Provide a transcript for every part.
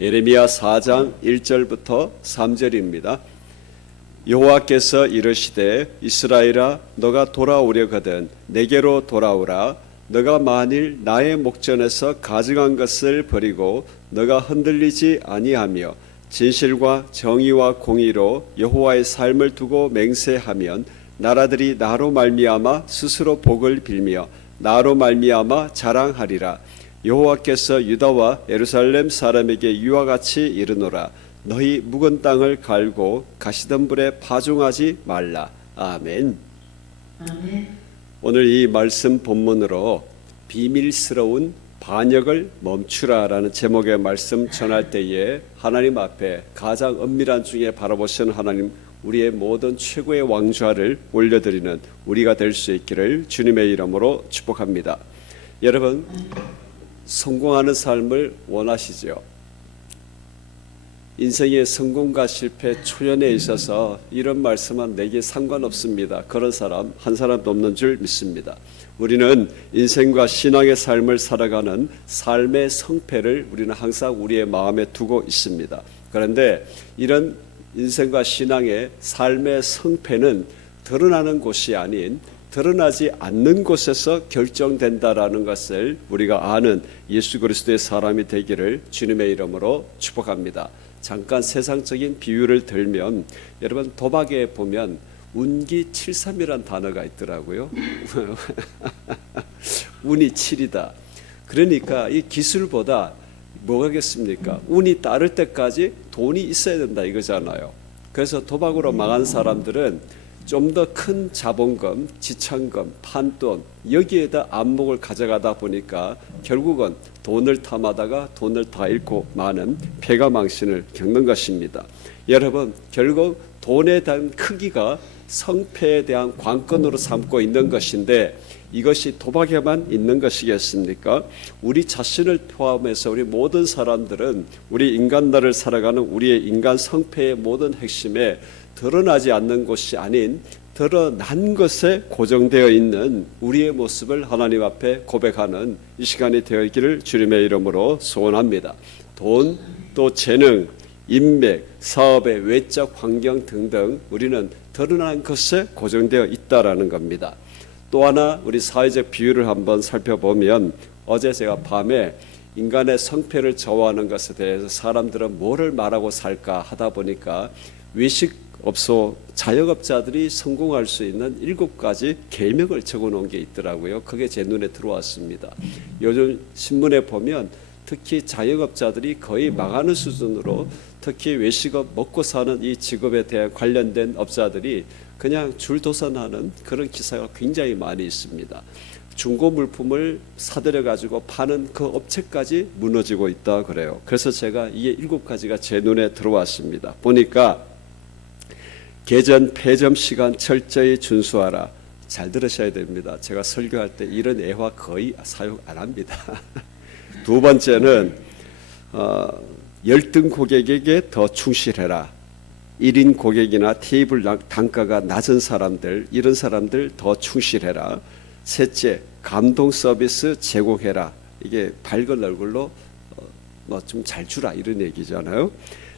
예레미야 4장 1절부터 3절입니다. 여호와께서 이르시되 이스라엘아 너가 돌아오려거든 내게로 돌아오라. 너가 만일 나의 목전에서 가증한 것을 버리고 너가 흔들리지 아니하며 진실과 정의와 공의로 여호와의 삶을 두고 맹세하면 나라들이 나로 말미암아 스스로 복을 빌며 나로 말미암아 자랑하리라. 여호와께서 유다와 예루살렘 사람에게 이와 같이 이르노라. 너희 묵은 땅을 갈고 가시던 불에 파종하지 말라. 아멘. 아멘. 오늘 이 말씀 본문으로 비밀스러운 반역을 멈추라라는 제목의 말씀 전할 때에 하나님 앞에 가장 은밀한 중에 바라보시는 하나님, 우리의 모든 최고의 왕좌를 올려드리는 우리가 될 수 있기를 주님의 이름으로 축복합니다. 여러분, 성공하는 삶을 원하시죠? 인생의 성공과 실패 초연에 있어서 이런 말씀은 내게 상관없습니다. 그런 사람 한 사람도 없는 줄 믿습니다. 우리는 인생과 신앙의 삶을 살아가는 삶의 성패를 우리는 항상 우리의 마음에 두고 있습니다. 그런데 이런 인생과 신앙의 삶의 성패는 드러나는 곳이 아닌 드러나지 않는 곳에서 결정된다라는 것을 우리가 아는 예수 그리스도의 사람이 되기를 주님의 이름으로 축복합니다. 잠깐 세상적인 비유를 들면, 여러분 도박에 보면 운기73이란 단어가 있더라고요. 운이 7이다. 그러니까 이 기술보다 뭐겠습니까? 운이 따를 때까지 돈이 있어야 된다 이거잖아요. 그래서 도박으로 망한 사람들은 좀 더 큰 자본금, 지참금, 판돈 여기에다 안목을 가져가다 보니까 결국은 돈을 탐하다가 돈을 다 잃고 많은 패가망신을 겪는 것입니다. 여러분, 결국 돈에 대한 크기가 성패에 대한 관건으로 삼고 있는 것인데 이것이 도박에만 있는 것이겠습니까? 우리 자신을 포함해서 우리 모든 사람들은 우리 인간날을 살아가는 우리의 인간 성패의 모든 핵심에 드러나지 않는 것이 아닌 드러난 것에 고정되어 있는 우리의 모습을 하나님 앞에 고백하는 이 시간이 되었기를 주님의 이름으로 소원합니다. 돈, 또 재능, 인맥, 사업의 외적 환경 등등 우리는 드러난 것에 고정되어 있다라는 겁니다. 또 하나 우리 사회적 비유를 한번 살펴보면, 어제 제가 밤에 인간의 성패를 저하하는 것에 대해서 사람들은 뭐를 말하고 살까 하다 보니까 외식업소 자영업자들이 성공할 수 있는 7가지 계명을 적어놓은 게 있더라고요. 그게 제 눈에 들어왔습니다. 요즘 신문에 보면 특히 자영업자들이 거의 망하는 수준으로, 특히 외식업 먹고 사는 이 직업에 대한 관련된 업자들이 그냥 줄도산하는 그런 기사가 굉장히 많이 있습니다. 중고 물품을 사들여 가지고 파는 그 업체까지 무너지고 있다 그래요. 그래서 제가 이게 7가지가 제 눈에 들어왔습니다. 보니까 개전 폐점 시간 철저히 준수하라. 잘 들으셔야 됩니다. 제가 설교할 때 이런 애화 거의 사용 안 합니다. 두 번째는 열등 고객에게 더 충실해라. 1인 고객이나 테이블 단가가 낮은 사람들, 이런 사람들 더 충실해라. 셋째, 감동 서비스 제공해라. 이게 밝은 얼굴로 뭐 좀 잘 주라 이런 얘기잖아요.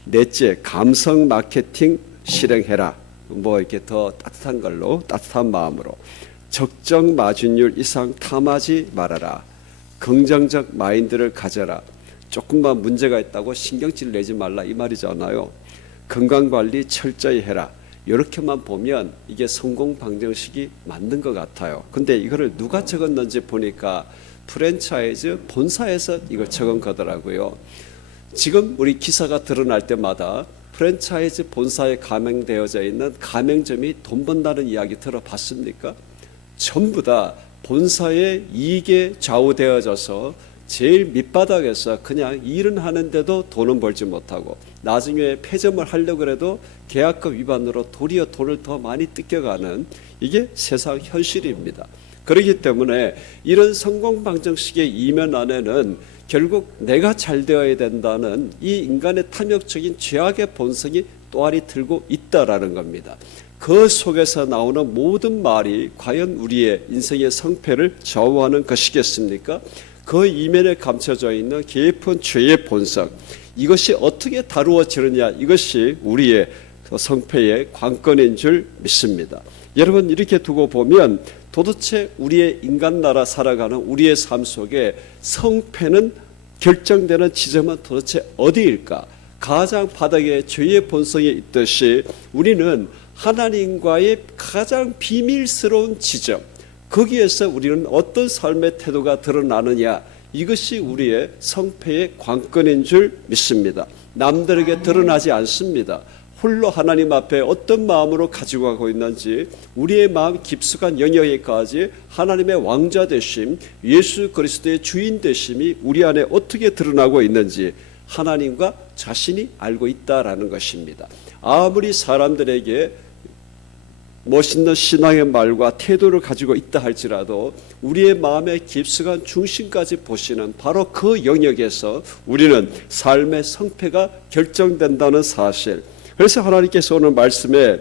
넷째, 감성 마케팅 실행해라. 뭐 이렇게 더 따뜻한 걸로, 따뜻한 마음으로. 적정 마진율 이상 탐하지 말아라. 긍정적 마인드를 가져라. 조금만 문제가 있다고 신경질 내지 말라 이 말이잖아요. 건강관리 철저히 해라. 이렇게만 보면 이게 성공 방정식이 맞는 것 같아요. 근데 이거를 누가 적었는지 보니까 프랜차이즈 본사에서 이걸 적은 거더라고요. 지금 우리 기사가 드러날 때마다 프랜차이즈 본사에 가맹되어져 있는 가맹점이 돈 번다는 이야기 들어봤습니까? 전부 다 본사의 이익에 좌우되어져서 제일 밑바닥에서 그냥 일은 하는데도 돈은 벌지 못하고 나중에 폐점을 하려고 해도 계약금 위반으로 도리어 돈을 더 많이 뜯겨가는, 이게 세상 현실입니다. 그렇기 때문에 이런 성공 방정식의 이면 안에는 결국 내가 잘 되어야 된다는 이 인간의 탐욕적인 죄악의 본성이 또아리 들고 있다라는 겁니다. 그 속에서 나오는 모든 말이 과연 우리의 인생의 성패를 좌우하는 것이겠습니까? 그 이면에 감춰져 있는 깊은 죄의 본성, 이것이 어떻게 다루어지느냐, 이것이 우리의 성패의 관건인 줄 믿습니다. 여러분, 이렇게 두고 보면 도대체 우리의 인간 나라 살아가는 우리의 삶 속에 성패는 결정되는 지점은 도대체 어디일까? 가장 바닥에 죄의 본성이 있듯이 우리는 하나님과의 가장 비밀스러운 지점, 거기에서 우리는 어떤 삶의 태도가 드러나느냐, 이것이 우리의 성패의 관건인 줄 믿습니다. 남들에게 드러나지 않습니다. 홀로 하나님 앞에 어떤 마음으로 가지고 가고 있는지, 우리의 마음 깊숙한 영역에까지 하나님의 왕자 되심, 예수 그리스도의 주인 되심이 우리 안에 어떻게 드러나고 있는지 하나님과 자신이 알고 있다라는 것입니다. 아무리 사람들에게 멋있는 신앙의 말과 태도를 가지고 있다 할지라도 우리의 마음의 깊숙한 중심까지 보시는 바로 그 영역에서 우리는 삶의 성패가 결정된다는 사실. 그래서 하나님께서 오늘 말씀에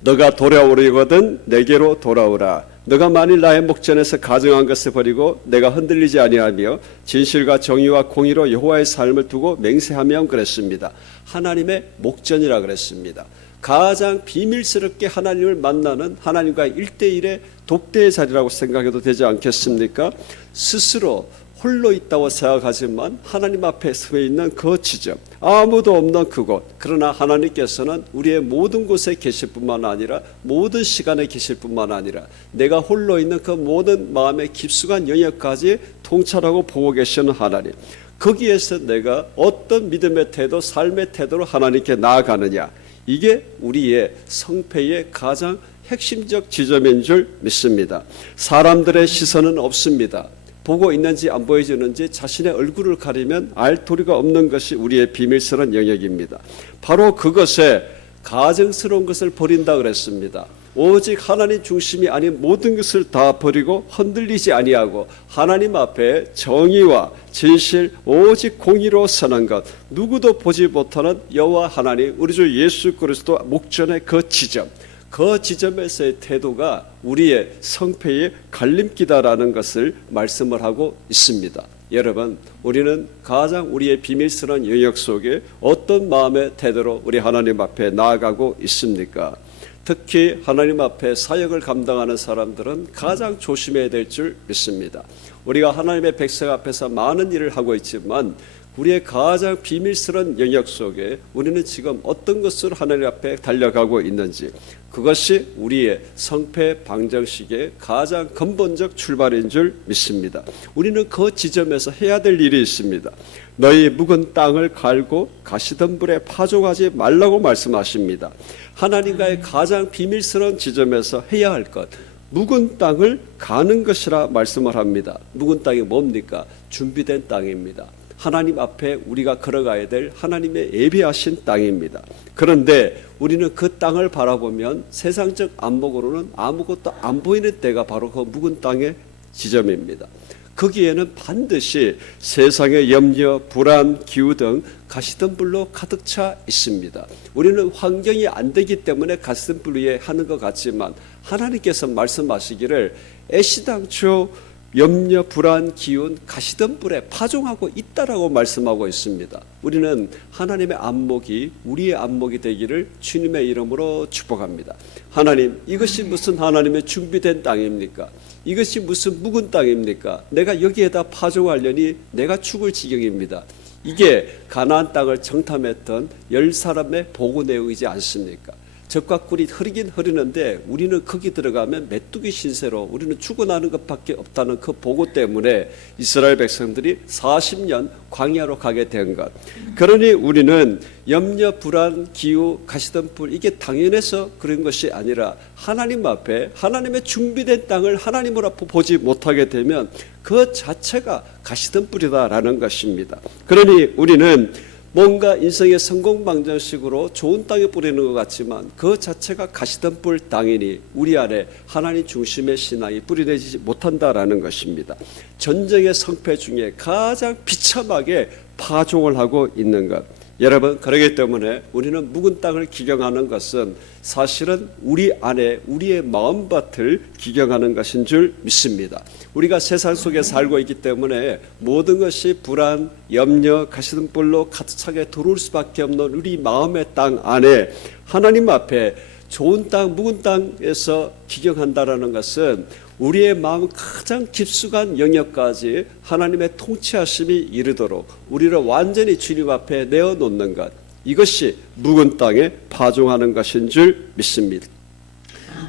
너가 돌아오려거든 내게로 돌아오라. 너가 만일 나의 목전에서 가증한 것을 버리고 내가 흔들리지 아니하며 진실과 정의와 공의로 여호와의 삶을 두고 맹세하면 그랬습니다. 하나님의 목전이라 그랬습니다. 가장 비밀스럽게 하나님을 만나는 하나님과의 1대1의 독대의 자리라고 생각해도 되지 않겠습니까? 스스로 홀로 있다고 생각하지만 하나님 앞에 서 있는 그 지점, 아무도 없는 그곳, 그러나 하나님께서는 우리의 모든 곳에 계실 뿐만 아니라 모든 시간에 계실 뿐만 아니라 내가 홀로 있는 그 모든 마음의 깊숙한 영역까지 통찰하고 보고 계시는 하나님, 거기에서 내가 어떤 믿음의 태도, 삶의 태도로 하나님께 나아가느냐, 이게 우리의 성패의 가장 핵심적 지점인 줄 믿습니다. 사람들의 시선은 없습니다. 보고 있는지 안 보여주는지 자신의 얼굴을 가리면 알 도리가 없는 것이 우리의 비밀스러운 영역입니다. 바로 그것에 가증스러운 것을 버린다 그랬습니다. 오직 하나님 중심이 아닌 모든 것을 다 버리고 흔들리지 아니하고 하나님 앞에 정의와 진실 오직 공의로 서는 것, 누구도 보지 못하는 여호와 하나님 우리 주 예수 그리스도 목전의 그 지점, 그 지점에서의 태도가 우리의 성패의 갈림기다라는 것을 말씀을 하고 있습니다. 여러분, 우리는 가장 우리의 비밀스러운 영역 속에 어떤 마음의 태도로 우리 하나님 앞에 나아가고 있습니까? 특히 하나님 앞에 사역을 감당하는 사람들은 가장 조심해야 될 줄 믿습니다. 우리가 하나님의 백성 앞에서 많은 일을 하고 있지만 우리의 가장 비밀스러운 영역 속에 우리는 지금 어떤 것으로 하나님 앞에 달려가고 있는지, 그것이 우리의 성패 방정식의 가장 근본적 출발인 줄 믿습니다. 우리는 그 지점에서 해야 될 일이 있습니다. 너희 묵은 땅을 갈고 가시덤불에 파종하지 말라고 말씀하십니다. 하나님과의 가장 비밀스러운 지점에서 해야 할 것, 묵은 땅을 가는 것이라 말씀을 합니다. 묵은 땅이 뭡니까? 준비된 땅입니다. 하나님 앞에 우리가 걸어가야 될 하나님의 예비하신 땅입니다. 그런데 우리는 그 땅을 바라보면 세상적 안목으로는 아무것도 안 보이는 때가 바로 그 묵은 땅의 지점입니다. 거기에는 반드시 세상의 염려, 불안, 기우 등 가시덤불로 가득 차 있습니다. 우리는 환경이 안 되기 때문에 가시덤불 위에 하는 것 같지만 하나님께서 말씀하시기를 애시당초 염려, 불안, 기운, 가시덤불에 파종하고 있다라고 말씀하고 있습니다. 우리는 하나님의 안목이 우리의 안목이 되기를 주님의 이름으로 축복합니다. 하나님, 이것이 무슨 하나님의 준비된 땅입니까? 이것이 무슨 묵은 땅입니까? 내가 여기에다 파종하려니 내가 죽을 지경입니다. 이게 가나안 땅을 정탐했던 10사람의 보고 내용이지 않습니까? 젖과 꿀이 흐르긴 흐르는데 우리는 거기 들어가면 메뚜기 신세로 우리는 죽어나는 것밖에 없다는 그 보고 때문에 이스라엘 백성들이 40년 광야로 가게 된 것. 그러니 우리는 염려, 불안, 기우, 가시덤불 이게 당연해서 그런 것이 아니라 하나님 앞에 하나님의 준비된 땅을 하나님으로 보지 못하게 되면 그 자체가 가시덤불이다라는 것입니다. 그러니 우리는 뭔가 인생의 성공 방정식으로 좋은 땅에 뿌리는 것 같지만 그 자체가 가시덤불 땅이니 우리 안에 하나님 중심의 신앙이 뿌리내지 못한다라는 것입니다. 전쟁의 성패 중에 가장 비참하게 파종을 하고 있는 것, 여러분, 그렇기 때문에 우리는 묵은 땅을 기경하는 것은 사실은 우리 안에 우리의 마음밭을 기경하는 것인 줄 믿습니다. 우리가 세상 속에 살고 있기 때문에 모든 것이 불안, 염려, 가시덤불로 가득 차게 들어올 수밖에 없는 우리 마음의 땅 안에 하나님 앞에 좋은 땅, 묵은 땅에서 기경한다라는 것은 우리의 마음 가장 깊숙한 영역까지 하나님의 통치하심이 이르도록 우리를 완전히 주님 앞에 내어놓는 것, 이것이 묵은 땅에 파종하는 것인 줄 믿습니다.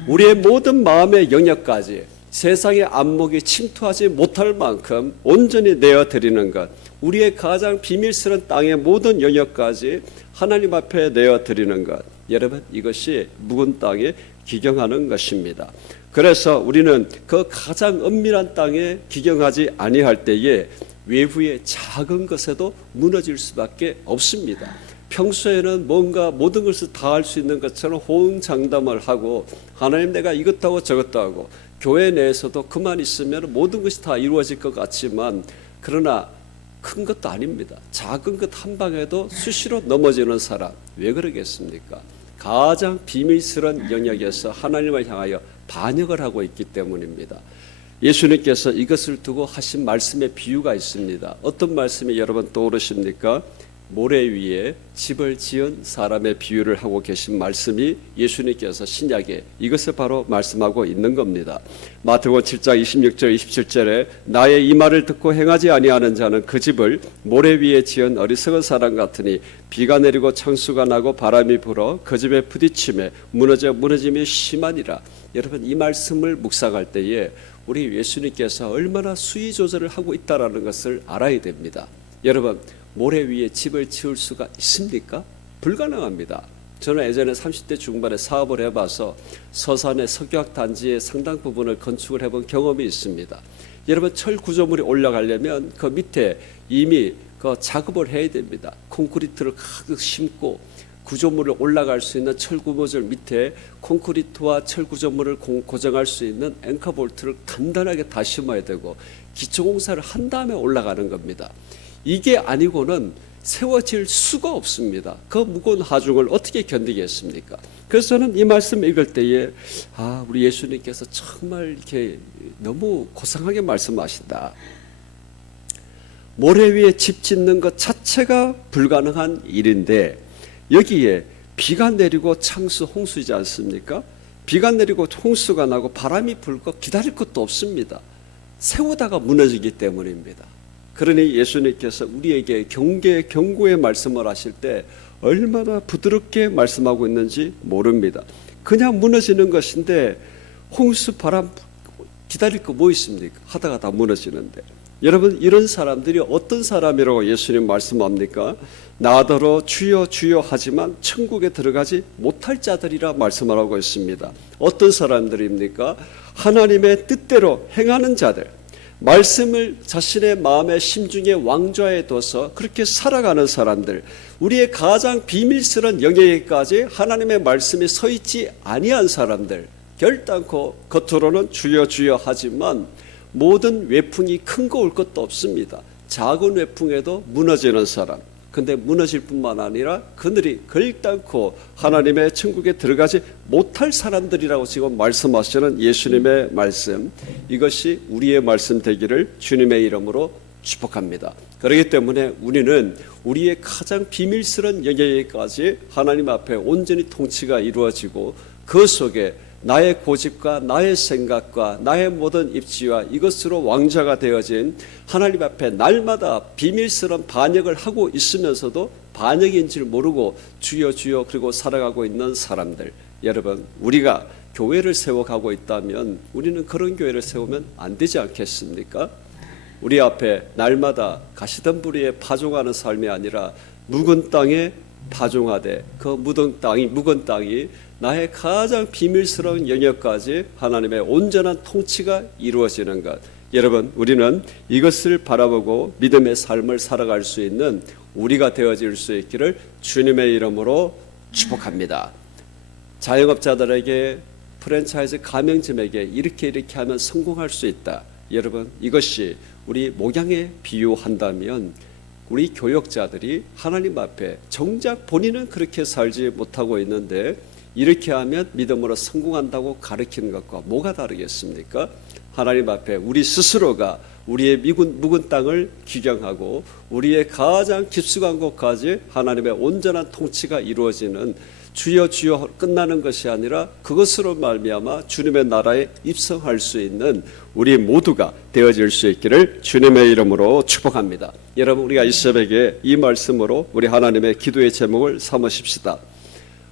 우리의 모든 마음의 영역까지 세상의 안목이 침투하지 못할 만큼 온전히 내어드리는 것, 우리의 가장 비밀스러운 땅의 모든 영역까지 하나님 앞에 내어드리는 것, 여러분, 이것이 묵은 땅에 기경하는 것입니다. 그래서 우리는 그 가장 은밀한 땅에 기경하지 아니할 때에 외부의 작은 것에도 무너질 수밖에 없습니다. 평소에는 뭔가 모든 것을 다 할 수 있는 것처럼 호응장담을 하고 하나님 내가 이것도 하고 저것도 하고 교회 내에서도 그만 있으면 모든 것이 다 이루어질 것 같지만 그러나 큰 것도 아닙니다. 작은 것 한 방에도 수시로 넘어지는 사람, 왜 그러겠습니까? 가장 비밀스러운 영역에서 하나님을 향하여 반역을 하고 있기 때문입니다. 예수님께서 이것을 두고 하신 말씀의 비유가 있습니다. 어떤 말씀이 여러분 떠오르십니까? 모래 위에 집을 지은 사람의 비유를 하고 계신 말씀이 예수님께서 신약에 이것을 바로 말씀하고 있는 겁니다. 마태복음 7장 26절 27절에 나의 이 말을 듣고 행하지 아니하는 자는 그 집을 모래 위에 지은 어리석은 사람 같으니 비가 내리고 창수가 나고 바람이 불어 그 집에 부딪힘에 무너짐이 심하니라. 여러분, 이 말씀을 묵상할 때에 우리 예수님께서 얼마나 수위 조절을 하고 있다라는 것을 알아야 됩니다. 여러분, 모래 위에 집을 지을 수가 있습니까? 불가능합니다. 저는 예전에 30대 중반에 사업을 해봐서 서산의 석유학 단지의 상당 부분을 건축을 해본 경험이 있습니다. 여러분, 철 구조물이 올라가려면 그 밑에 이미 그 작업을 해야 됩니다. 콘크리트를 가득 심고 구조물을 올라갈 수 있는 철 구조물 밑에 콘크리트와 철 구조물을 고정할 수 있는 앵커볼트를 간단하게 다 심어야 되고 기초공사를 한 다음에 올라가는 겁니다. 이게 아니고는 세워질 수가 없습니다. 그 무거운 하중을 어떻게 견디겠습니까? 그래서 저는 이 말씀 읽을 때에 우리 예수님께서 정말 이렇게 너무 고상하게 말씀하신다. 모래 위에 집 짓는 것 자체가 불가능한 일인데 여기에 비가 내리고 창수 홍수이지 않습니까? 비가 내리고 홍수가 나고 바람이 불고 기다릴 것도 없습니다. 세우다가 무너지기 때문입니다. 그러니 예수님께서 우리에게 경고의 말씀을 하실 때 얼마나 부드럽게 말씀하고 있는지 모릅니다. 그냥 무너지는 것인데 홍수 바람 기다릴 거 뭐 있습니까? 하다가 다 무너지는데. 여러분, 이런 사람들이 어떤 사람이라고 예수님 말씀합니까? 나더러 주여 주여 하지만 천국에 들어가지 못할 자들이라 말씀을 하고 있습니다. 어떤 사람들입니까? 하나님의 뜻대로 행하는 자들, 말씀을 자신의 마음의 심중에 왕좌에 둬서 그렇게 살아가는 사람들, 우리의 가장 비밀스러운 영역에까지 하나님의 말씀이 서 있지 아니한 사람들, 결단코 겉으로는 주여 주여 하지만 모든 외풍이 큰 거 올 것도 없습니다. 작은 외풍에도 무너지는 사람, 근데 무너질 뿐만 아니라 그들이 결단코 하나님의 천국에 들어가지 못할 사람들이라고 지금 말씀하시는 예수님의 말씀, 이것이 우리의 말씀 되기를 주님의 이름으로 축복합니다. 그렇기 때문에 우리는 우리의 가장 비밀스러운 영역에까지 하나님 앞에 온전히 통치가 이루어지고 그 속에 나의 고집과 나의 생각과 나의 모든 입지와 이것으로 왕자가 되어진 하나님 앞에 날마다 비밀스러운 반역을 하고 있으면서도 반역인 줄 모르고 주여 주여 그리고 살아가고 있는 사람들, 여러분, 우리가 교회를 세워가고 있다면 우리는 그런 교회를 세우면 안 되지 않겠습니까? 우리 앞에 날마다 가시덤불 위에 파종하는 삶이 아니라 묵은 땅에 파종하되 그 묵은 땅이 나의 가장 비밀스러운 영역까지 하나님의 온전한 통치가 이루어지는 것, 여러분, 우리는 이것을 바라보고 믿음의 삶을 살아갈 수 있는 우리가 되어질 수 있기를 주님의 이름으로 축복합니다. 자영업자들에게, 프랜차이즈 가맹점에게 이렇게 하면 성공할 수 있다. 여러분, 이것이 우리 목양에 비유한다면 우리 교역자들이 하나님 앞에 정작 본인은 그렇게 살지 못하고 있는데 이렇게 하면 믿음으로 성공한다고 가르치는 것과 뭐가 다르겠습니까? 하나님 앞에 우리 스스로가 우리의 묵은 땅을 규정하고 우리의 가장 깊숙한 곳까지 하나님의 온전한 통치가 이루어지는 주여 주여 끝나는 것이 아니라 그것으로 말미암아 주님의 나라에 입성할 수 있는 우리 모두가 되어질 수 있기를 주님의 이름으로 축복합니다. 여러분, 우리가 이 새벽에 이 말씀으로 우리 하나님의 기도의 제목을 삼으십시다.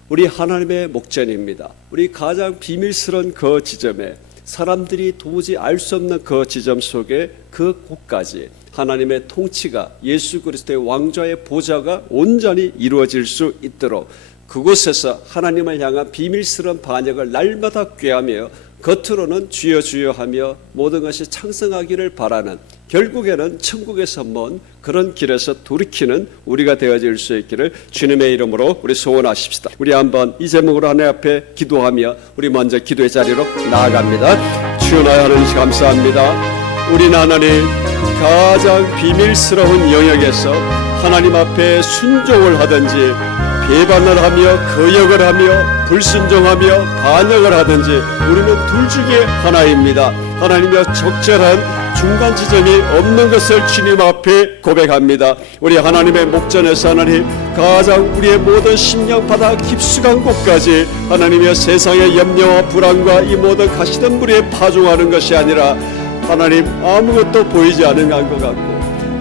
우리 하나님의 목전입니다. 우리 가장 비밀스러운 그 지점에 사람들이 도무지 알 수 없는 그 지점 속에 그 곳까지 하나님의 통치가 예수 그리스도의 왕좌의 보좌가 온전히 이루어질 수 있도록 그곳에서 하나님을 향한 비밀스러운 반역을 날마다 꾀하며 겉으로는 주여 주여 하며 모든 것이 창성하기를 바라는 결국에는 천국에서 먼 그런 길에서 돌이키는 우리가 되어질 수 있기를 주님의 이름으로 우리 소원하십시다. 우리 한번 이 제목으로 하나님 앞에 기도하며 우리 먼저 기도의 자리로 나아갑니다. 주여 하나님 감사합니다. 우리는 하나님 가장 비밀스러운 영역에서 하나님 앞에 순종을 하든지 배반을 하며 거역을 하며 불순종하며 반역을 하든지 우리는 둘 중에 하나입니다. 하나님의 적절한 중간 지점이 없는 것을 주님 앞에 고백합니다. 우리 하나님의 목전에서 하나님 가장 우리의 모든 심령 바다 깊숙한 곳까지 하나님의 세상의 염려와 불안과 이 모든 가시던 물에 파종하는 것이 아니라 하나님 아무것도 보이지 않은 것 같고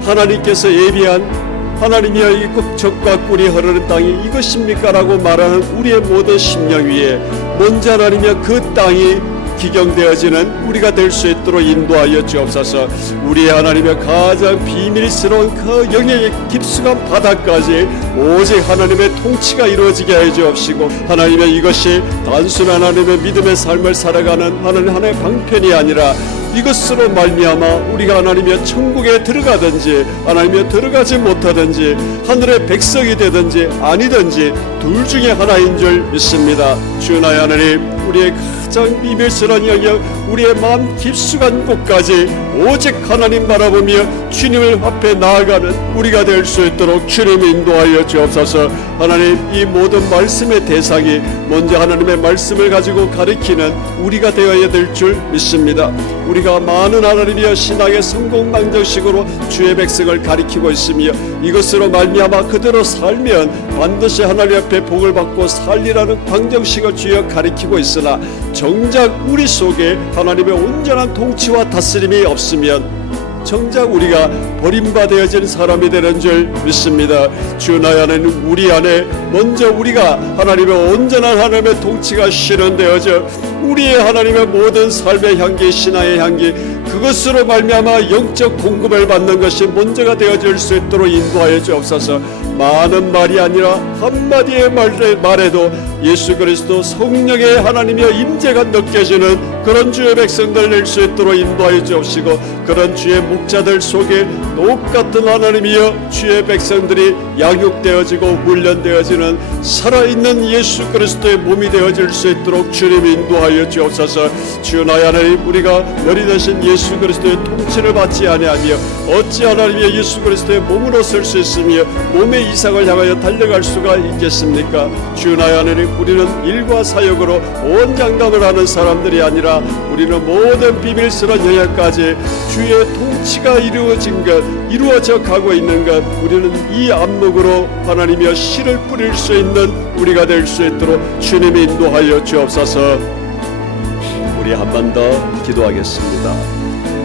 하나님께서 예비한 하나님이여 이 적과 꿀이 흐르는 땅이 이것입니까? 라고 말하는 우리의 모든 심령 위에 먼저 하나님이여 그 땅이 기경되어지는 우리가 될 수 있도록 인도하여 주옵소서. 우리 하나님의 가장 비밀스러운 그 영역의 깊숙한 바다까지 오직 하나님의 통치가 이루어지게 해 주옵시고 하나님의 이것이 단순한 하나님의 믿음의 삶을 살아가는 하나님의 방편이 아니라 이것으로 말미암아 우리가 하나님의 천국에 들어가든지 하나님의 들어가지 못하든지 하늘의 백성이 되든지 아니든지 둘 중에 하나인 줄 믿습니다. 주나의 하나님 우리의 가장 비밀스러운 영역 우리의 마음 깊숙한 곳까지 오직 하나님 바라보며 주님을 앞에 나아가는 우리가 될 수 있도록 주님 인도하여 주옵소서. 하나님 이 모든 말씀의 대상이 먼저 하나님의 말씀을 가지고 가르치는 우리가 되어야 될 줄 믿습니다. 우리가 많은 하나님이여 신앙의 성공 방정식으로 주의 백성을 가리키고 있으며 이것으로 말미암아 그대로 살면 반드시 하나님 앞에 복을 받고 살리라는 방정식을 주여 가리키고 있으나 정작 우리 속에 하나님의 온전한 통치와 다스림이 없으면 정작 우리가 버림받아진 사람이 되는 줄 믿습니다. 주 나의 하나님 우리 안에 먼저 우리가 하나님의 온전한 하나님의 통치가 실현되어져 우리의 하나님의 모든 삶의 향기 신앙의 향기 그것으로 말미암아 영적 공급을 받는 것이 먼저가 되어질 수 있도록 인도하여 주옵소서. 많은 말이 아니라 한마디의 말에도 예수 그리스도 성령의 하나님의 임재가 느껴지는 그런 주의 백성들 낼 수 있도록 인도하여 주옵시고 그런 주의 목자들 속에 똑같은 하나님이여 주의 백성들이 양육되어지고 훈련되어지는 살아있는 예수 그리스도의 몸이 되어질 수 있도록 주님 인도하여 주옵소서. 주여 나의 하나님 우리가 머리 대신 예수 그리스도의 통치를 받지 아니하며 어찌 하나님의 예수 그리스도의 몸으로 설 수 있으며 몸의 이상을 향하여 달려갈 수가 있겠습니까? 주여 나의 하나님 우리는 일과 사역으로 온 장담을 하는 사람들이 아니라 우리는 모든 비밀스러운 영역까지 주의 통치가 이루어진 것 이루어져 가고 있는 것 우리는 이 안목으로 하나님이여 씨를 뿌릴 수 있는 우리가 될 수 있도록 주님이 인도하여 주옵소서. 우리 한 번 더 기도하겠습니다.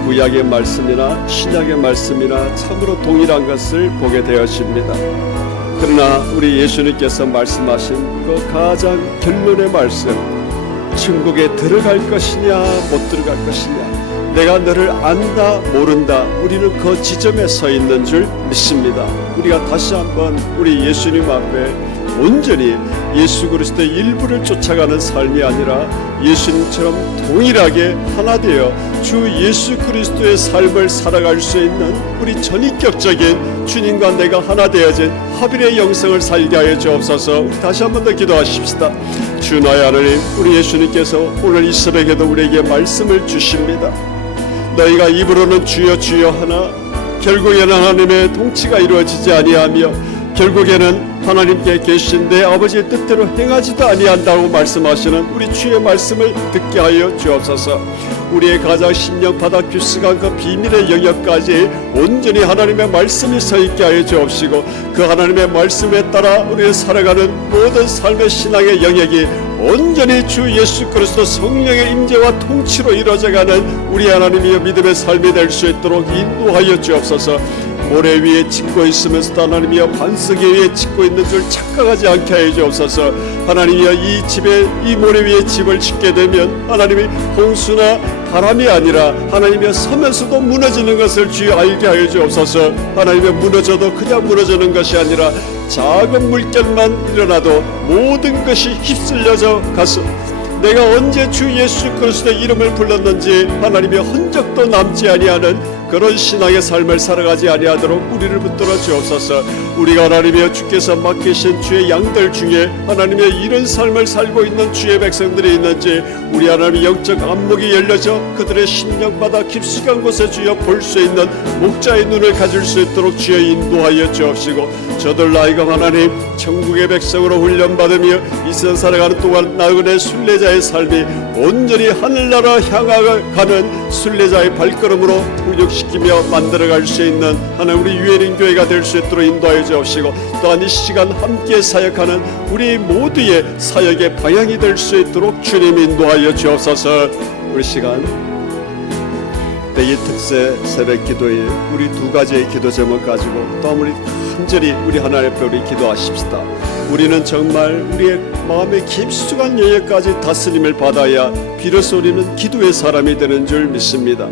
구약의 말씀이나 신약의 말씀이나 참으로 동일한 것을 보게 되었습니다. 그러나 우리 예수님께서 말씀하신 그 가장 결론의 말씀 천국에 들어갈 것이냐 못 들어갈 것이냐 내가 너를 안다 모른다 우리는 그 지점에 서 있는 줄 믿습니다. 우리가 다시 한번 우리 예수님 앞에 온전히 예수 그리스도의 일부를 쫓아가는 삶이 아니라 예수님처럼 동일하게 하나 되어 주 예수 그리스도의 삶을 살아갈 수 있는 우리 전인격적인 주님과 내가 하나 되어진 합일의 영성을 살게 하여 주옵소서. 우리 다시 한 번 더 기도하십시다. 주 나의 하나님 우리 예수님께서 오늘 이 새벽에도 우리에게 말씀을 주십니다. 너희가 입으로는 주여 주여 하나 결국에는 하나님의 통치가 이루어지지 아니하며 결국에는 하나님께 계신 내 아버지의 뜻대로 행하지도 아니한다고 말씀하시는 우리 주의 말씀을 듣게 하여 주옵소서. 우리의 가장 심령 바닥 깊숙한 그 비밀의 영역까지 온전히 하나님의 말씀이 서있게 하여 주옵시고 그 하나님의 말씀에 따라 우리가 살아가는 모든 삶의 신앙의 영역이 온전히 주 예수 그리스도 성령의 임재와 통치로 이루어져가는 우리 하나님이여 믿음의 삶이 될 수 있도록 인도하여 주옵소서. 모래 위에 짓고 있으면서도 하나님이여 반석 위에 짓고 있는 줄 착각하지 않게 하여 주옵소서. 하나님이여 이 집에 이 모래 위에 집을 짓게 되면 하나님이 홍수나 바람이 아니라 하나님이여 서면서도 무너지는 것을 주여 알게 하여 주옵소서. 하나님이여 무너져도 그냥 무너지는 것이 아니라 작은 물결만 일어나도 모든 것이 휩쓸려져 가서 내가 언제 주 예수 그리스도의 이름을 불렀는지 하나님의 흔적도 남지 아니하는 그런 신앙의 삶을 살아가지 아니하도록 우리를 붙들어 주옵소서. 우리가 하나님이여 주께서 맡기신 주의 양들 중에 하나님의 이런 삶을 살고 있는 주의 백성들이 있는지 우리 하나님의 영적 안목이 열려져 그들의 심령바다 깊숙한 곳에 주여 볼 수 있는 목자의 눈을 가질 수 있도록 주여 인도하여 주옵시고 저들 나이가 하나님 천국의 백성으로 훈련받으며 이 세상 살아가는 동안 나그네 순례자의 삶이 온전히 하늘나라 향하가는 순례자의 발걸음으로 훈육시키며 만들어갈 수 있는 하나님 우리 유해린 교회가 될 수 있도록 인도하여 주옵시고 또한 이 시간 함께 사역하는 우리 모두의 사역의 방향이 될 수 있도록 주님 인도하여 주옵소서. 우리 시간 대의 특세 새벽 기도에 우리 두 가지의 기도 제목 가지고 또 우리 간절히 우리 하나님 앞에 우리 기도하십시다. 우리는 정말 우리의 마음의 깊숙한 영역까지 다스림을 받아야 비로소 우리는 기도의 사람이 되는 줄 믿습니다.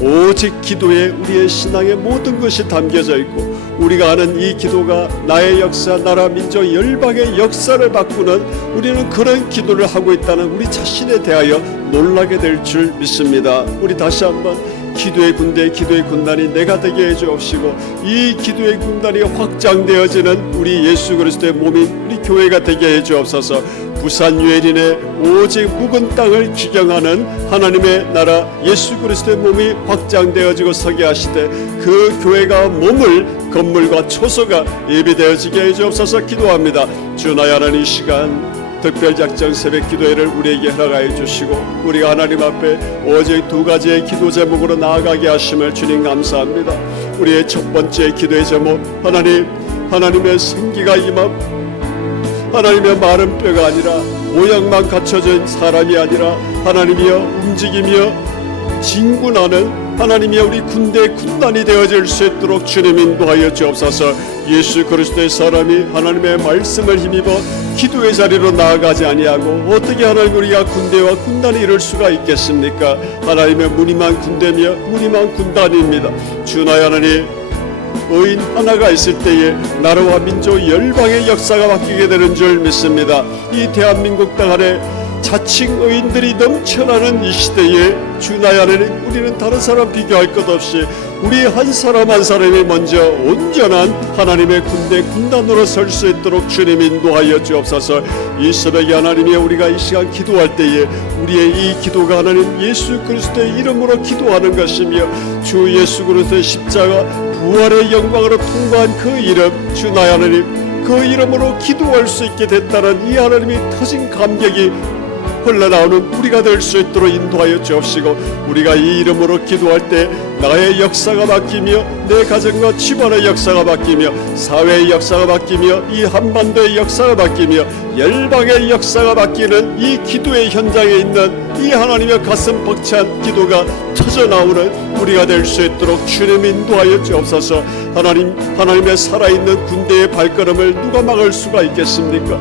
오직 기도에 우리의 신앙의 모든 것이 담겨져 있고 우리가 하는 이 기도가 나의 역사, 나라, 민족, 열방의 역사를 바꾸는 우리는 그런 기도를 하고 있다는 우리 자신에 대하여 놀라게 될 줄 믿습니다. 우리 다시 한번 기도의 군대, 기도의 군단이 내가 되게 해주옵시고 이 기도의 군단이 확장되어지는 우리 예수 그리스도의 몸인 우리 교회가 되게 해주옵소서. 부산 유해린의 오직 묵은 땅을 기경하는 하나님의 나라 예수 그리스도의 몸이 확장되어지고 서게 하시되 그 교회가 몸을 건물과 초소가 예비되어지게 해주옵소서 기도합니다. 주 나의 하나님 이 시간 특별작정 새벽 기도회를 우리에게 허락하여 주시고 우리가 하나님 앞에 오직 두 가지의 기도 제목으로 나아가게 하심을 주님 감사합니다. 우리의 첫 번째 기도의 제목 하나님의 생기가 임함 하나님의 마른 뼈가 아니라 모양만 갖춰진 사람이 아니라 하나님이여 움직이며 진군하는 하나님이여 우리 군대의 군단이 되어질 수 있도록 주님 인도하여 주옵소서. 예수 그리스도의 사람이 하나님의 말씀을 힘입어 기도의 자리로 나아가지 아니하고 어떻게 하나님 우리가 군대와 군단이 이룰 수가 있겠습니까? 하나님의 무늬만 군대며 무늬만 군단입니다. 주 나의 하나님 의인 하나가 있을 때에 나라와 민족 열방의 역사가 바뀌게 되는 줄 믿습니다. 이 대한민국 땅 안에 자칭 의인들이 넘쳐나는 이 시대에 주 나의 하나님 우리는 다른 사람 비교할 것 없이 우리 한 사람 한 사람이 먼저 온전한 하나님의 군대 군단으로 설 수 있도록 주님 인도하여 주옵소서. 이 새벽에 하나님이 우리가 이 시간 기도할 때에 우리의 이 기도가 하나님 예수 그리스도의 이름으로 기도하는 것이며 주 예수 그리스도의 십자가 부활의 영광으로 통과한 그 이름 주 나의 하나님 그 이름으로 기도할 수 있게 됐다는 이 하나님이 터진 감격이 흘러나오는 우리가 될 수 있도록 인도하여 주옵시고 우리가 이 이름으로 기도할 때 나의 역사가 바뀌며 내 가정과 집안의 역사가 바뀌며 사회의 역사가 바뀌며 이 한반도의 역사가 바뀌며 열방의 역사가 바뀌는 이 기도의 현장에 있는 이 하나님의 가슴 벅찬 기도가 터져나오는 우리가 될 수 있도록 주님 인도하여 주옵소서. 하나님의 살아있는 군대의 발걸음을 누가 막을 수가 있겠습니까?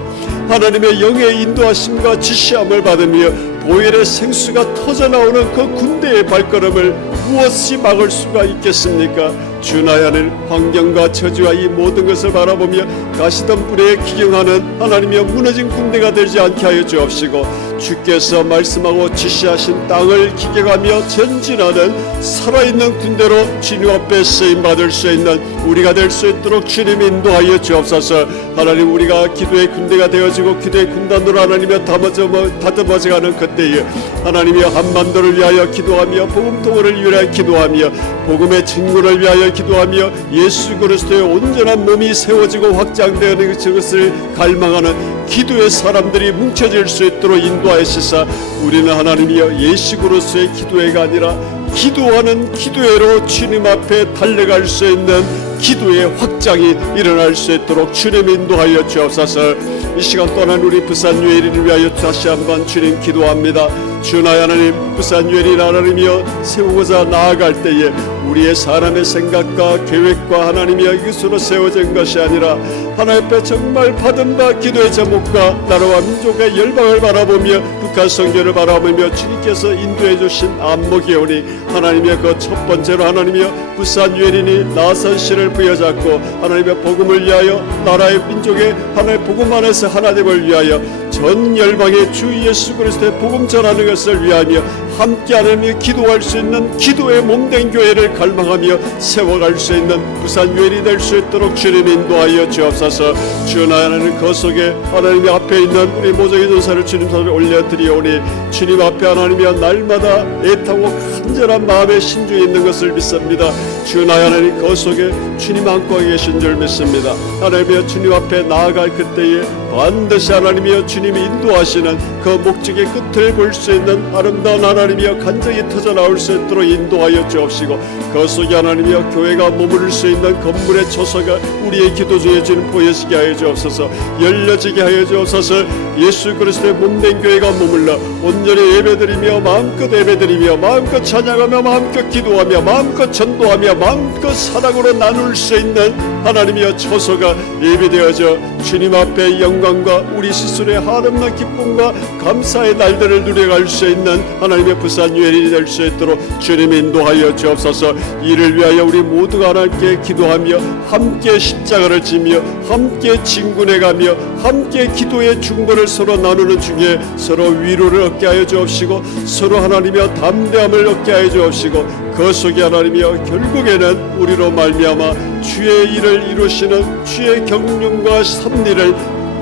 하나님의 영의 인도하심과 지시함을 받으며 보혈의 생수가 터져나오는 그 군대의 발걸음을 무엇이 막을 수가 있겠습니까? 주 나의 하늘 환경과 처지와 이 모든 것을 바라보며 가시던 불에 기경하는 하나님의 무너진 군대가 되지 않게 하여 주옵시고 주께서 말씀하고 지시하신 땅을 기경하며 전진하는 살아있는 군대로 주님 앞에 쓰임받을 수 있는 우리가 될 수 있도록 주님 인도하여 주옵소서. 하나님 우리가 기도의 군대가 되어지고 기도의 군단으로 하나님의 다듬어져가는 그때에 하나님의 한반도를 위하여 기도하며 복음 통일을 위하여 기도하며 복음의 진군을 위하여 기도하며 예수 그리스도의 온전한 몸이 세워지고 확장되는 것을 갈망하는 기도의 사람들이 뭉쳐질 수 있도록 인도하시사 우리는 하나님이여 예수 그리스도의 기도회가 아니라 기도하는 기도회로 주님 앞에 달려갈 수 있는 기도의 확장이 일어날 수 있도록 주님 인도하여 주옵소서. 이 시간 또한 우리 부산 유엘인을 위하여 다시 한번 주님 기도합니다. 주나의 하나님, 부산 유엘인 하나님이여 세우고자 나아갈 때에 우리의 사람의 생각과 계획과 하나님이여 이것으로 세워진 것이 아니라 하나님 앞에 정말 받은 바 기도의 제목과 나라와 민족의 열방을 바라보며 북한 선교를 바라보며 주님께서 인도해 주신 안목이 오니 하나님의 그 첫 번째로 하나님이여 부산 유엘인이 나선 씨를 부여잡고 하나님의 복음을 위하여 나라의 민족의 하나님의 복음 안에서 하나님을 위하여 전 열방의 주 예수 그리스도의 복음 전하는 것을 위하며 함께 하나님이 기도할 수 있는 기도의 몸된 교회를 갈망하며 세워갈 수 있는 부산 유엘이 될 수 있도록 주님 인도하여 주옵소서. 주여 하나님 그 속에 하나님의 앞에 있는 우리 모종의 전사를 주님 손에 올려드리오니 주님 앞에 하나님이여 날마다 애타고 간절한 마음에 신중히 있는 것을 믿습니다. 주여 하나님 그 속에 주님 안고 계신 줄 믿습니다. 하나님이여 주님 앞에 나아갈 그때에 반드시 하나님이여 주님이 인도하시는 그 목적의 끝을 볼 수 있는 아름다운 하나님이여 간증이 터져나올 수 있도록 인도하여 주옵시고 그 속에 하나님이여 교회가 머무를 수 있는 건물의 초소가 우리의 기도 중에 주님 보여지게 하여 주옵소서. 열려지게 하여 주옵소서. 예수 그리스도의 몸된 교회가 머물러 온전히 예배드리며 마음껏 예배드리며 마음껏 찬양하며 마음껏 기도하며 마음껏 전도하며 마음껏 사랑으로 나눌 수 있는 하나님이여 초소가 예배되어져 주님 앞에 영광과 우리 스스로의 한없는 기쁨과 감사의 날들을 누려갈 수 있는 하나님의 부산 유엘이 될 수 있도록 주님 인도하여 주옵소서. 이를 위하여 우리 모두가 하나님께 기도하며 함께 십자가를 지며 함께 진군해가며 함께 기도의 중보를 서로 나누는 중에 서로 위로를 얻게 하여 주옵시고 서로 하나님이여 담대함을 얻게 하여 주옵시고 그 속에 하나님이여 결국에는 우리로 말미암아 주의 일을 이루시는 주의 경륜과 섭리를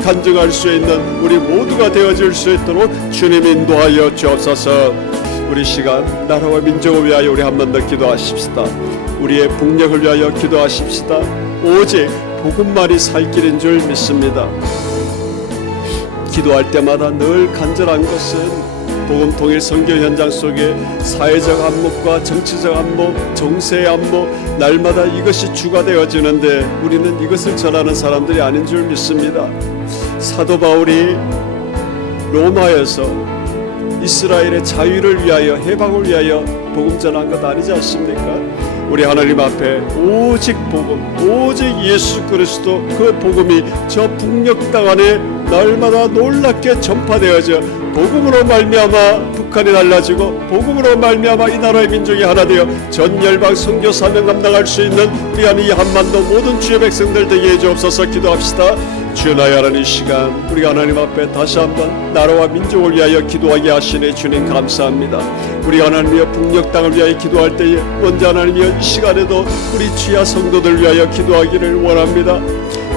간증할 수 있는 우리 모두가 되어질 수 있도록 주님 인도하여 주옵소서. 우리 시간 나라와 민족을 위하여 우리 한 번 더 기도하십시다. 우리의 북녘을 위하여 기도하십시다. 오직 복음만이 살 길인 줄 믿습니다. 기도할 때마다 늘 간절한 것은 복음 통일 선교 현장 속에 사회적 안목과 정치적 안목, 정세의 안목 날마다 이것이 주가 되어지는데 우리는 이것을 전하는 사람들이 아닌 줄 믿습니다. 사도 바울이 로마에서 이스라엘의 자유를 위하여 해방을 위하여 복음 전한 것 아니지 않습니까? 우리 하나님 앞에 오직 복음, 오직 예수 그리스도 그 복음이 저 북녘 땅 안에 날마다 놀랍게 전파되어져 복음으로 말미암아 북한이 달라지고 복음으로 말미암아 이 나라의 민족이 하나 되어 전 열방 선교 사명 감당할 수 있는 우리 이 한반도 모든 주의 백성들 되게 해주옵소서. 기도합시다. 주여 나의 하나님, 이 시간 우리가 하나님 앞에 다시 한번 나라와 민족을 위하여 기도하게 하시네 주님 감사합니다. 우리 하나님이여 북녘 땅을 위하여 기도할 때에 먼저 하나님이여 이 시간에도 우리 주야 성도들 위하여 기도하기를 원합니다.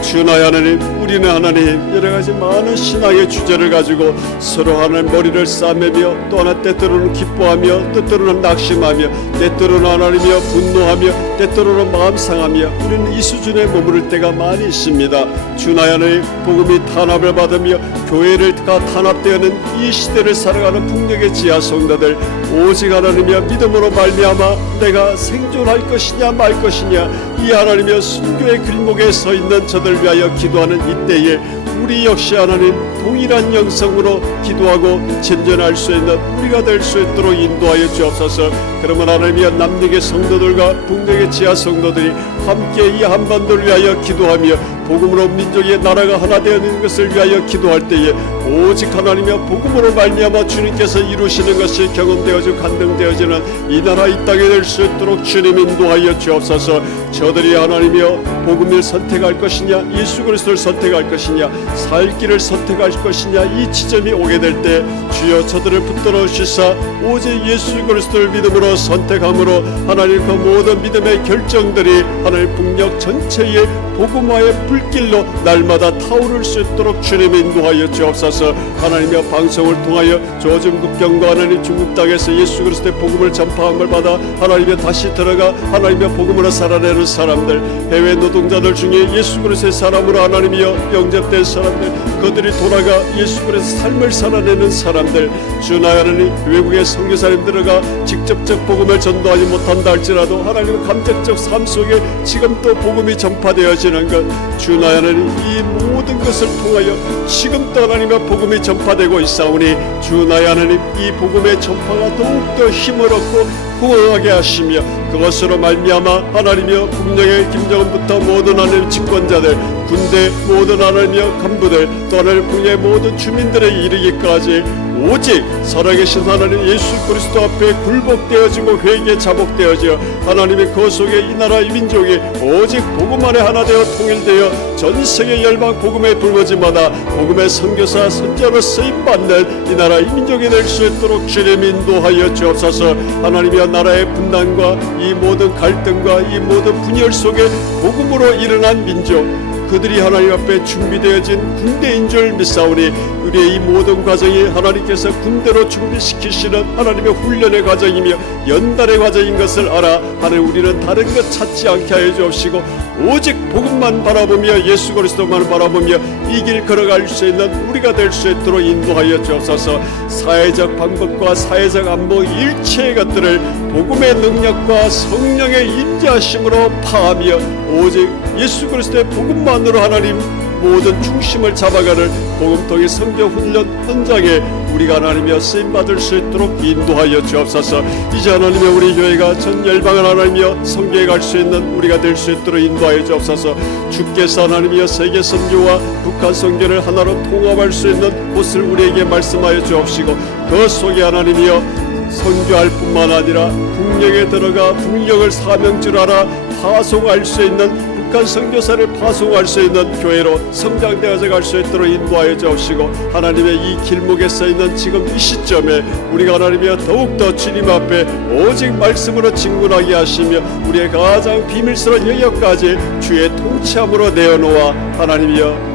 주여 나의 하나님, 우리는 하나님 여러가지 많은 신앙의 주제를 가지고 서로 하나님 머리를 싸매며 또 하나 때때로는 기뻐하며 때때로는 낙심하며 때때로는 하나님이여 분노하며 때때로는 마음 상하며 우리는 이 수준에 머무를 때가 많이 있습니다. 주 나의 하나님, 복음이 탄압을 받으며 교회가 탄압되는 이 시대를 살아가는 북녘의 지하 성도들 오직 하나님이여 믿음으로 말미암아 내가 생존할 것이냐 말 것이냐 이 하나님이여 순교의 길목에 서 있는 저들 위하여 기도하는 이때에 우리 역시 하나님 동일한 영성으로 기도하고 전전할 수 있는 우리가 될 수 있도록 인도하여 주옵소서. 그러면 하나님이여 남녘의 성도들과 북녘의 지하 성도들이 함께 이 한반도를 위하여 기도하며 복음으로 민족의 나라가 하나 되는 것을 위하여 기도할 때에 오직 하나님이여 복음으로 말미암아 주님께서 이루시는 것이 경험되어지고 간증되어지는 이 나라 이 땅에 될 수 있도록 주님 인도하여 주옵소서. 저들이 하나님이여 복음을 선택할 것이냐 예수 그리스도를 선택할 것이냐 살 길을 선택할 것이냐 이 지점이 오게 될 때 주여 저들을 붙들어 주시사 오직 예수 그리스도를 믿음으로 선택함으로 하나님 그 모든 믿음의 결정들이 하나님 북녘 전체에 복음화의 불길로 날마다 타오를 수 있도록 주님 인도하여 주옵소서. 하나님의 방송을 통하여 조중국경과 하나님 중국 땅에서 예수 그리스도의 복음을 전파함을 받아 하나님의 다시 들어가 하나님의 복음으로 살아내는 사람들, 해외 노동자들 중에 예수 그리스도의 사람으로 하나님이여 영접된 사람들, 그들이 돌아가 예수 그리스도의 삶을 살아내는 사람들, 주나 하나님 외국의 선교사님 들어가 직접적 복음을 전도하지 못한다 할지라도 하나님의 감격적 삶 속에 지금도 복음이 전파되어지는 것, 주나 하나님 이 모든 것을 통하여 지금도 하나님의 복음이 전파되고 있사오니 주나 하나님 이 복음의 전파가 더욱더 힘을 얻고 후원하게 하시며 그것으로 말미암아 하나님이여 국령의 김정은부터 모든 하나님 집권자들, 군대 모든 하나님이여 간부들, 또 하나님 국의 모든 주민들에 이르기까지 오직 살아계신 하나님 예수 그리스도 앞에 굴복되어지고 회개에 자복되어져 하나님의 그 속에 이 나라 이 민족이 오직 복음 안에 하나 되어 통일되어 전 세계 열방 복음의 불거지마다 복음의 선교사 선자로 쓰임받는 이 나라 이 민족이 될 수 있도록 주님 인도하여 주옵소서. 하나님의 나라의 분단과 이 모든 갈등과 이 모든 분열 속에 복음으로 일어난 민족, 그들이 하나님 앞에 준비되어진 군대인 줄 믿사오니 우리의 이 모든 과정이 하나님께서 군대로 준비시키시는 하나님의 훈련의 과정이며 연단의 과정인 것을 알아 하나님 우리는 다른 것 찾지 않게 하여 주옵시고 오직 복음만 바라보며 예수 그리스도만 바라보며 이 길 걸어갈 수 있는 우리가 될 수 있도록 인도하여 주옵소서. 사회적 방법과 사회적 안보 일체의 것들을 복음의 능력과 성령의 임재하심으로 파하며 오직 예수 그리스도의 복음만으로 하나님 모든 중심을 잡아가는 복음통의 선교 훈련 현장에 우리가 하나님의 쓰임받을 수 있도록 인도하여 주옵소서. 이제 하나님의 우리 교회가 전 열방을 하나님이여 선교에 갈 수 있는 우리가 될 수 있도록 인도하여 주옵소서. 주께서 하나님이여 세계 선교와 북한 선교를 하나로 통합할 수 있는 곳을 우리에게 말씀하여 주옵시고 그 속에 하나님이여 선교할 뿐만 아니라 국령에 들어가 국령을 사명줄 알아 파송할 수 있는 북한 선교사를 파송할 수 있는 교회로 성장되어져 갈 수 있도록 인도하여 주옵시고 하나님의 이 길목에 서 있는 지금 이 시점에 우리가 하나님이여 더욱더 주님 앞에 오직 말씀으로 진군하게 하시며 우리의 가장 비밀스러운 영역까지 주의 통치함으로 내어놓아 하나님이여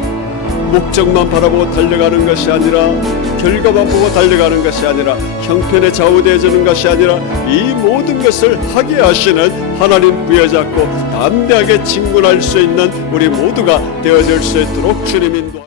목적만 바라보고 달려가는 것이 아니라 결과만 보고 달려가는 것이 아니라 형편에 좌우되어지는 것이 아니라 이 모든 것을 하게 하시는 하나님 부여잡고 담대하게 진군할 수 있는 우리 모두가 되어질 수 있도록 주님 인도